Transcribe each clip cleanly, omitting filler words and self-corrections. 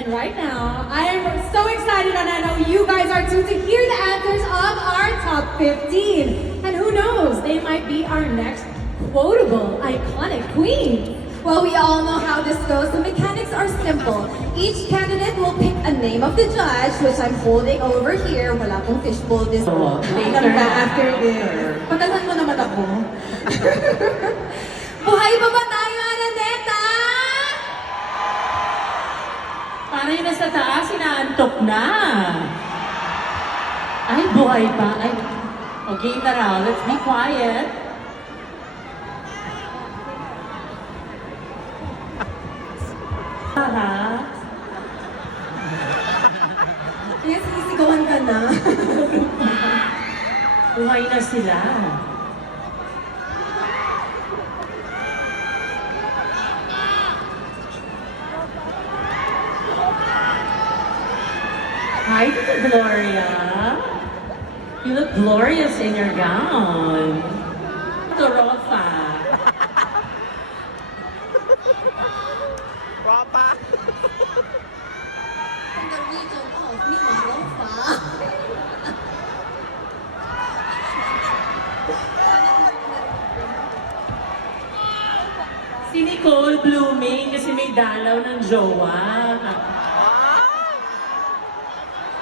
And right now, I am so excited, and I know you guys are too, to hear the answers of our top 15. And who knows, they might be our next quotable, iconic queen. Well, we all know how this goes. The mechanics are simple. Each candidate will pick a name of the judge, which I'm holding over here. Wala pong fishbowl this later. after this. Patalan mo naman ako. Buhay pa ba tayo, Araneta? Parang yung nasa taas, inaantok na. Ay, buhay pa. Ay, okay na raw. Let's be quiet. Ha? Yes, sisigawan ka na. Buhay na sila. Hi, Tita Gloria. You look glorious in your gown. Torofa. Ropa! From the region of Mimaropa. Si Nicole blooming kasi may dalaw ng jowa.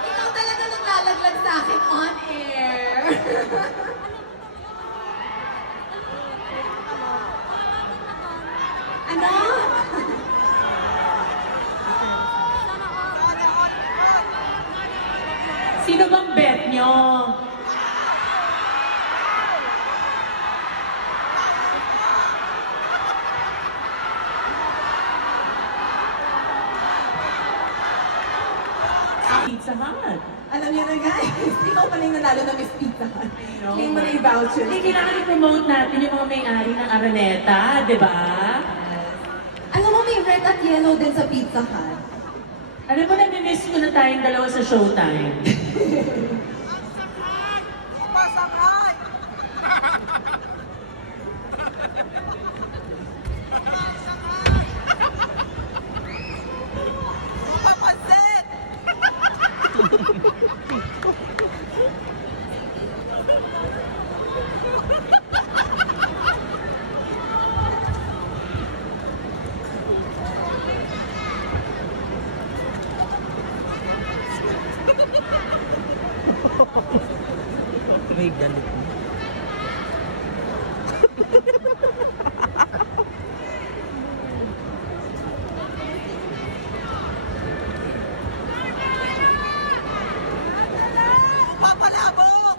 Ikaw talaga naglalaglag sa akin on air. Ano? Sino bang bet nyo? Pizza Hut. Alam niyo na guys, ikaw pala yung nanalo na Miss Pizza Hut. Claim mo na yung voucher. Hindi, kailangan i-promote natin yung mga may-ari ng Araneta, di ba? Alam mo, may red at yellow din sa Pizza Hut. Alam mo, nami-miss ko na tayong dalawa sa showtime. Pasakay! Papansin! May galit mo. Papalabok!